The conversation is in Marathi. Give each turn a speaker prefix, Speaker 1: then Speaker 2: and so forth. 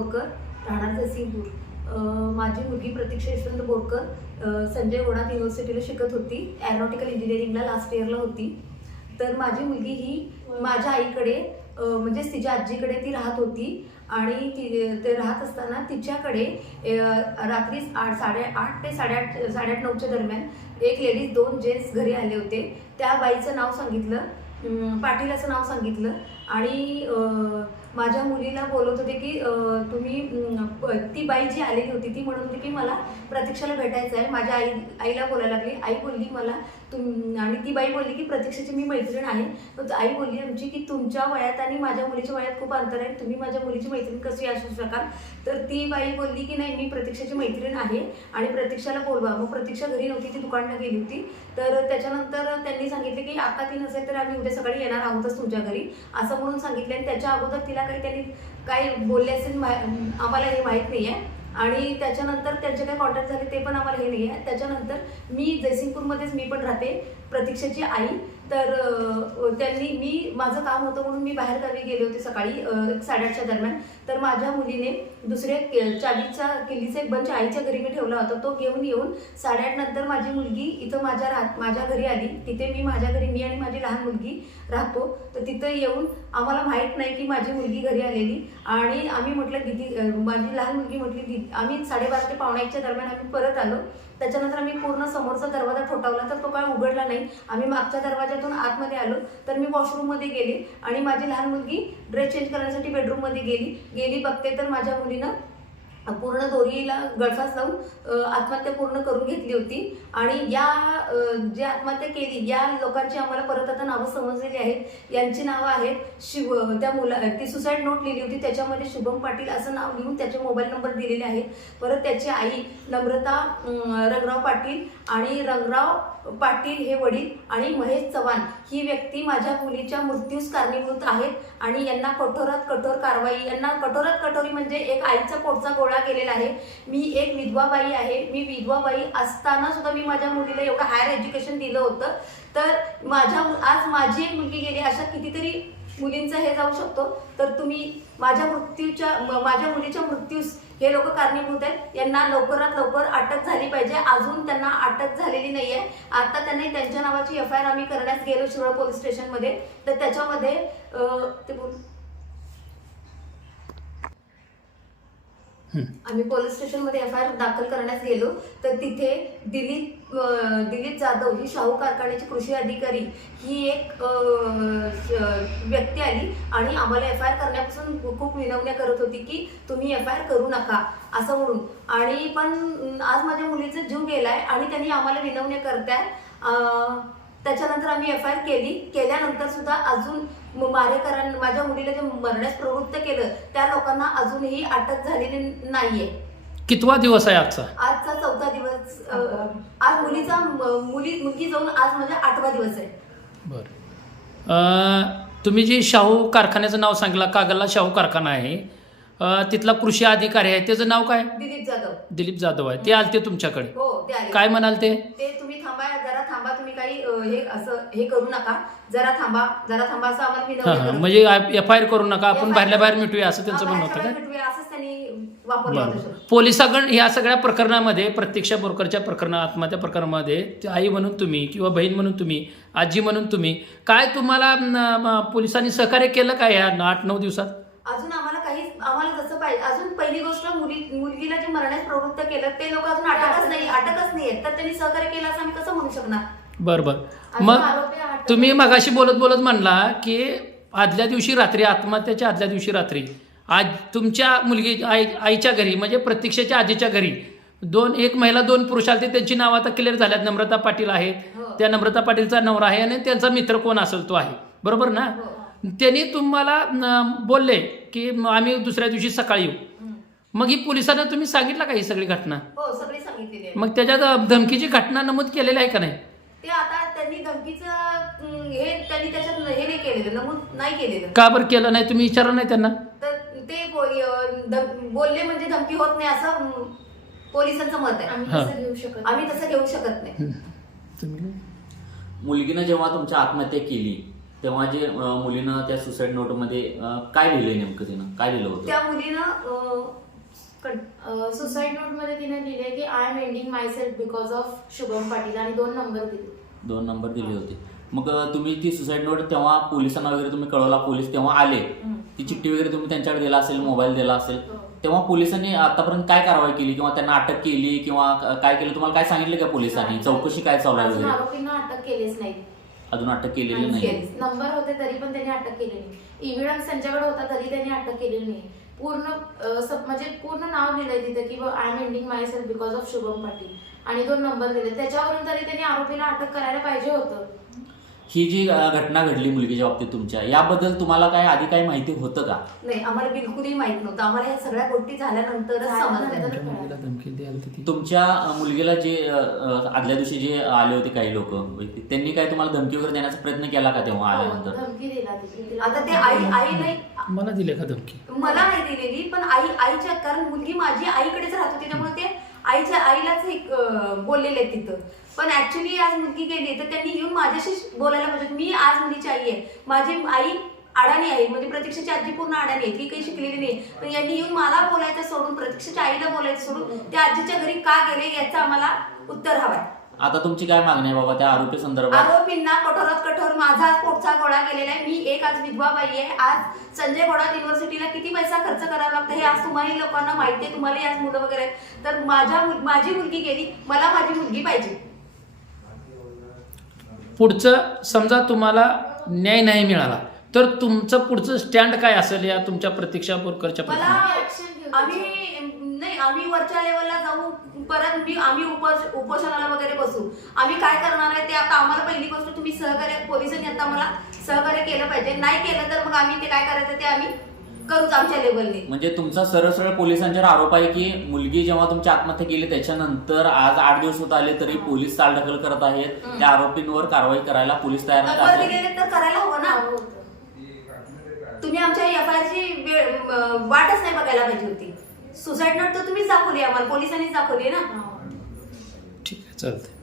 Speaker 1: बोरकर राहणार जयसिंगपूर माझी मुलगी प्रतीक्षा यशवंत बोरकर संजय गोणात युनिव्हर्सिटीला शिकत होती ॲरोनॉटिकल इंजिनिअरिंगला लास्ट इयरला होती. तर माझी मुलगी ही माझ्या आईकडे म्हणजेच तिच्या आजीकडे ती राहत होती आणि ती ते राहत असताना तिच्याकडे रात्री आठ साडे आठ ते साडेआठ साडेआठ नऊच्या दरम्यान एक लेडीज दोन जेंट्स घरी आले होते. त्या बाईचं नाव सांगितलं पाटील असं नाव सांगितलं आणि माझ्या मुलीला बोलत होते की तुम्ही ती बाई जी आलेली होती ती म्हणत होती की मला प्रतीक्षाला भेटायचं आहे माझ्या आई आईला बोलायला लागली. आई बोलली मला तुम आणि ती बाई बोलली की प्रतीक्षाची मी मैत्रीण आहे. मग आई बोलली आमची की तुमच्या वयात आणि माझ्या मुलीच्या वयात खूप अंतर आहे. तुम्ही माझ्या मुलीची मैत्रीण कशी असू शकाल तर ती बाई बोलली की नाही मी प्रतीक्षाची मैत्रीण आहे आणि प्रतीक्षाला बोलवा. मग प्रतीक्षा घरी नव्हती ती दुकानला गेली होती. तर त्याच्यानंतर त्यांनी सांगितले की आता ती नसेल तर आम्ही उद्या सकाळी येणार आहोतच तुमच्या घरी. असं म्हणून सांगितले. आणि त्याच्या अगोदर तिला काही त्यांनी काय बोलले असेल मा- आम्हाला हे माहीत नाही आहे आणि त्याच्यानंतर त्यांचे काय कॉन्टॅक्ट झाले ते पण आम्हाला हे नाही आहे त्याच्यानंतर मी जयसिंगपूरमध्येच मी पण राहते प्रतीक्षाची आई. तर त्यांनी मी माझं काम होतं म्हणून मी बाहेर गावी गेले होते सकाळी एक साडेआठच्या दरम्यान. तर माझ्या मुलीने दुसऱ्या के- चावीचा किल्लीचा एक बंच आईच्या घरी मी ठेवला होता. तो घेऊन येऊन साडेआठ नंतर माझी मुलगी इथं माझ्या राहत माझ्या घरी आली. तिथे मी माझ्या घरी मी आणि माझी लहान मुलगी राहतो. तर तिथं येऊन आम्हाला माहीत नाही की माझी मुलगी घरी आलेली. आणि आम्ही म्हटलं दिदी माझी लहान मुलगी म्हटली दि आम्ही साडेबारा ते पावणे एकच्या दरम्यान आम्ही परत आलो. त्याच्यानंतर आम्ही पूर्ण समोरचा दरवाजा ठोठावला. तर तो काय उघडला नाही. आम्ही मागच्या दरवाजातून आतमध्ये आलो. तर मी वॉशरूममध्ये गेले आणि माझी लहान मुलगी ड्रेस चेंज करण्यासाठी बेडरूममध्ये गेली. गेली बघते. तर माझ्या मुलीनं पूर्ण दोरीला गळफास लावून आत्महत्या पूर्ण करून घेतली होती. आणि या जे आत्महत्या केली या लोकांची आम्हाला परत आता नावं समजलेली आहेत. यांची नावं आहेत शिव त्या मुला ती सुसाईड नोट लिहिली होती. त्याच्यामध्ये शुभम पाटील असं नाव लिहून त्याचे मोबाईल नंबर दिलेले आहेत. परत त्याची आई नम्रता रंगराव पाटील आणि रंगराव पाटील हे वडील आणि महेश चव्हाण ही व्यक्ती माझ्या मुलीच्या मृत्यूस कारणीभूत आहेत. आणि यांना कठोरात कठोर कारवाई यांना कठोरात कठोरी म्हणजे एक आईचा पोटचा गोळा केलेला आहे. मी एक विधवा बाई आहे. मी विधवा बाई असताना सुद्धा मी माझ्या मुलीला एवढं हायर एज्युकेशन दिलं होतं. तर माझ्या आज माझी एक मुलगी गेली. अशा कितीतरी मुलींचं हे जाऊ शकतो. तर तुम्ही माझ्या मृत्यूच्या माझ्या मुलीच्या मृत्यूस हे लोक कारणीभूत आहेत. यांना लवकरात लवकर अटक झाली पाहिजे. अजून त्यांना अटक झालेली नाही आहे आता त्यांनी त्यांच्या नावाची एफ आय आर आम्ही करण्यास गेलो शिरोळ पोलीस स्टेशनमध्ये. तर त्याच्यामध्ये ते बोल आम्ही पोलीस स्टेशनमध्ये एफ आय आर दाखल करण्यास गेलो. तर तिथे दिलीप दिलीप जाधव ही शाहू कारखान्याची कृषी अधिकारी ही एक व्यक्ती आली आणि आम्हाला एफ आय आर करण्यापासून खूप विनवण्या करत होती की तुम्ही एफ आय आर करू नका असं म्हणून. आणि पण आज माझ्या मुलीचा जीव गेलाय आणि त्यांनी आम्हाला विनवण्या करताय. त्याच्यानंतर आम्ही एफ आय आर केली. केल्यानंतर सुद्धा अजून मारेकरांना माझ्या मुलीला जे मरण्यास प्रवृत्त केलं त्या लोकांना अजूनही अटक झालेली नाहीये.
Speaker 2: कितवा दिवस आहे आजचा?
Speaker 1: आजचा चौथा दिवस अं, आज मुलीचा म- मुली मुलगी जाऊन आज माझा आठवा दिवस आहे.
Speaker 2: बरं. अं, तुम्ही जी शाहू कारखान्याचं नाव सांगितलं कागलला शाहू कारखाना आहे तिथला कृषी अधिकारी आहे. त्याचं नाव काय?
Speaker 1: दिलीप जाधव.
Speaker 2: दिलीप जाधव आहे. ते आलते तुमच्याकडे.
Speaker 1: हो ते आले.
Speaker 2: काय म्हणाल ते?
Speaker 1: ते तुम्ही थांबा जरा थांबा. तुम्ही काही अं, हे असं हे करू नका. जरा थांबा जरा थांबा असं आम्हाला
Speaker 2: हां हां. म्हणजे एफ आय आर करू नका. आपण बाहेरल्या बाहेर मिटूया असं त्यांचं म्हणणं होतं का?
Speaker 1: बाहेर मिटवूया असंच त्यांनी वापरलं होतं.
Speaker 2: बरं.
Speaker 1: शब्द.
Speaker 2: पोलिसाकडं ह्या सगळ्या प्रकरणामध्ये प्रत्यक्ष बोरकरच्या प्रकरणा आत्महत्या प्रकरणामध्ये ते आई म्हणून तुम्ही किंवा बहीण म्हणून तुम्ही आजी म्हणून तुम्ही काय तुम्हाला न, म, पोलिसांनी सहकार्य केलं काय ह्या आठ नऊ दिवसात?
Speaker 1: अजून आम्हाला आम्हाला जसं पाहिजे. अजून पहिली गोष्ट मुली मुलगीला जे मरण्यास प्रवृत्त केलं ते लोक अजून अटकच नाही अटकच नाही आहेत तर त्यांनी सहकार्य केलं असं आम्ही कसं म्हणू शकणार?
Speaker 2: बरं बरं
Speaker 1: अजून
Speaker 2: मग तुम्ही मगाशी बोलत बोलत म्हणला की आदल्या दिवशी रात्री आत्महत्येच्या आदल्या दिवशी रात्री आज तुमच्या मुलगी आई आईच्या घरी म्हणजे प्रतीक्षेच्या आजीच्या घरी दोन एक महिला दोन पुरुष आले त्यांची नावं आता क्लिअर झाल्यात. नम्रता पाटील आहेत
Speaker 1: हो.
Speaker 2: त्या नम्रता पाटीलचा नवरा आहे आणि त्यांचा मित्र कोण असेल तो आहे. बरोबर ना?
Speaker 1: हो.
Speaker 2: त्यांनी तुम्हाला बोलले की आम्ही दुसऱ्या दिवशी सकाळी येऊ. मग ही पोलिसांना तुम्ही सांगितलं का ही सगळी घटना?
Speaker 1: हो सगळी सांगितलेली आहे
Speaker 2: मग त्याच्यात धमकीची घटना नमूद केलेली आहे का नाही?
Speaker 1: ते आता त्यांनी धमकीचं हे त्यांनी त्याच्यात हे नाही केलेलं नमूद नाही केलेलं.
Speaker 2: का बरं केलं नाही? तुम्ही विचारलं नाही त्यांना?
Speaker 1: तर ते बो- अं, धम- बोलले म्हणजे धमकी होत नाही असं पोलिसांचं मत आहे.
Speaker 3: आम्ही
Speaker 2: हा.
Speaker 3: तसं घेऊ शकत
Speaker 1: आम्ही तसं घेऊ शकत नाही.
Speaker 2: तुम्ही
Speaker 4: मुलगीनं जेव्हा तुमच्या आत्महत्या केली
Speaker 3: तेव्हा जे मुलीनं त्या सुसाईड नोटमध्ये काय लिहिलंय नेमकं तिनं? काय लिहिलं होतं?
Speaker 1: त्या मुलीनं
Speaker 4: सुसाईड नोटमध्ये तिने लिहिले की I am ending myself because of Shubham Patil आणि दोन नंबर दिले.
Speaker 3: दोन नंबर दिले होते. मग तुम्ही ती सुसाईड नोट तेव्हा पोलिसांना वगैरे तुम्ही कळवला? पोलीस तेव्हा आले. ती चिठ्ठी वगैरे तुम्ही त्यांच्याकडे दिला असेल मोबाईल दिला असेल.
Speaker 4: हो.
Speaker 3: तेव्हा पोलिसांनी आतापर्यंत काय कारवाई केली? किंवा त्यांना अटक केली? किंवा काय केलं? तुम्हाला काय सांगितलं का पोलिसांनी. चौकशी काय चालू आहे
Speaker 4: आरोपींना अटक केलीच नाही.
Speaker 3: अजून अटक केलेली
Speaker 1: नाही.
Speaker 4: नंबर होते तरी पण त्यांनी अटक केली नाही. इव्हिडन्स त्यांच्याकडे होता तरी त्यांनी अटक केलेली नाही. पूर्ण सब- म्हणजे पूर्ण नाव लिहिलंय तिथे की I am ending myself because of Shubham Patil आणि दोन नंबर दिले त्याच्यावरून तरी त्यांनी आरोपीला अटक करायला पाहिजे होतं.
Speaker 3: ही जी घटना घडली मुलगीच्या बाबतीत तुमच्या याबद्दल तुम्हाला काय आधी काही माहिती होतं का?
Speaker 1: नाही आम्हाला बिलकुलही माहीत नव्हतं. आम्हाला या सगळ्या गोष्टी
Speaker 4: झाल्यानंतर
Speaker 2: तुमच्या मुलीला धमकी द्यायला होती. ती.
Speaker 3: तुमच्या अं, मुलगीला जे आदल्या दिवशी जे आले होते काही लोक त्यांनी काय तुम्हाला धमकी वगैरे देण्याचा प्रयत्न केला का तेव्हा
Speaker 4: हो,
Speaker 3: आल्यानंतर?
Speaker 4: धमकी दिला.
Speaker 1: आता ते आई आई नाही
Speaker 2: मला दिले का धमकी?
Speaker 1: मला नाही दिलेली पण आई आईच्या कारण मुलगी माझी आईकडेच राहत होती त्यामुळे ते आईच्या आईलाच एक बोललेले आहेत तिथं. पण ऍक्च्युली आज मुलगी गेली तर त्यांनी येऊन माझ्याशी बोलायला पाहिजे मी आज मुलीची आई आहे. माझी आई अडाणी आहे. म्हणजे प्रतीक्षाची आजी पूर्ण अडाणी आहे. ती काही शिकलेली नाही. पण यांनी येऊन मला बोलायचं सोडून प्रतीक्षाच्या आईला बोलायचं सोडून त्या आजीच्या घरी का गेले याचं आम्हाला उत्तर हवं आहे
Speaker 3: आता तुमची काय मागणी आहे बाबा त्या आरोपी संदर्भात?
Speaker 1: आरोपींना कठोरात कठोर माझा आज पोटचा गोळा गेलेला आहे. मी एक आज विधवा बाई आहे. आज संजय घोडात युनिव्हर्सिटीला किती पैसा खर्च करावा लागतो हे आज तुम्हाला लोकांना माहिती आहे. तुम्हाला आज मुलं वगैरे आहेत. तर माझ्या मुल- माझी मुलगी गेली. मला माझी मुलगी पाहिजे.
Speaker 2: पुढचं समजा तुम्हाला न्याय नाही मिळाला तर तुमचं पुढचं स्टँड काय असेल या तुमच्या प्रतीक्षा बोरकरच्या
Speaker 1: मला आम्ही आम्ही वरच्या लेवलला जाऊ परत मी आम्ही उपोष उपोषणाला वगैरे बसू. आम्ही काय करणार आहे ते आता आम्हाला पहिली गोष्ट तुम्ही सहकार्य पोलिसांनी आता मला सहकार्य केलं पाहिजे. नाही केलं तर मग आम्ही ते काय करायचं ते आम्ही करूच आमच्या लेवलने
Speaker 3: म्हणजे तुमचा सरळ सरळ पोलिसांच्यावर आरोप आहे की मुलगी जेव्हा तुमची आत्महत्या केली त्याच्यानंतर आज आठ दिवस होत आले तरी पोलीस चालढकल करत आहेत. त्या आरोपींवर कारवाई करायला पोलीस तयार नाहीत
Speaker 1: नंबर दिलेले तर करायला हवं ना?
Speaker 4: हो.
Speaker 1: तुम्ही आमच्या एफ आय ची वेळ म, वाटच नाही बघायला पाहिजे होती. सुसाईड नोट तर तुम्हीच दाखवली आम्हाला पोलिसांनीच दाखवली ना
Speaker 4: हा.
Speaker 2: ठीक आहे चालतंय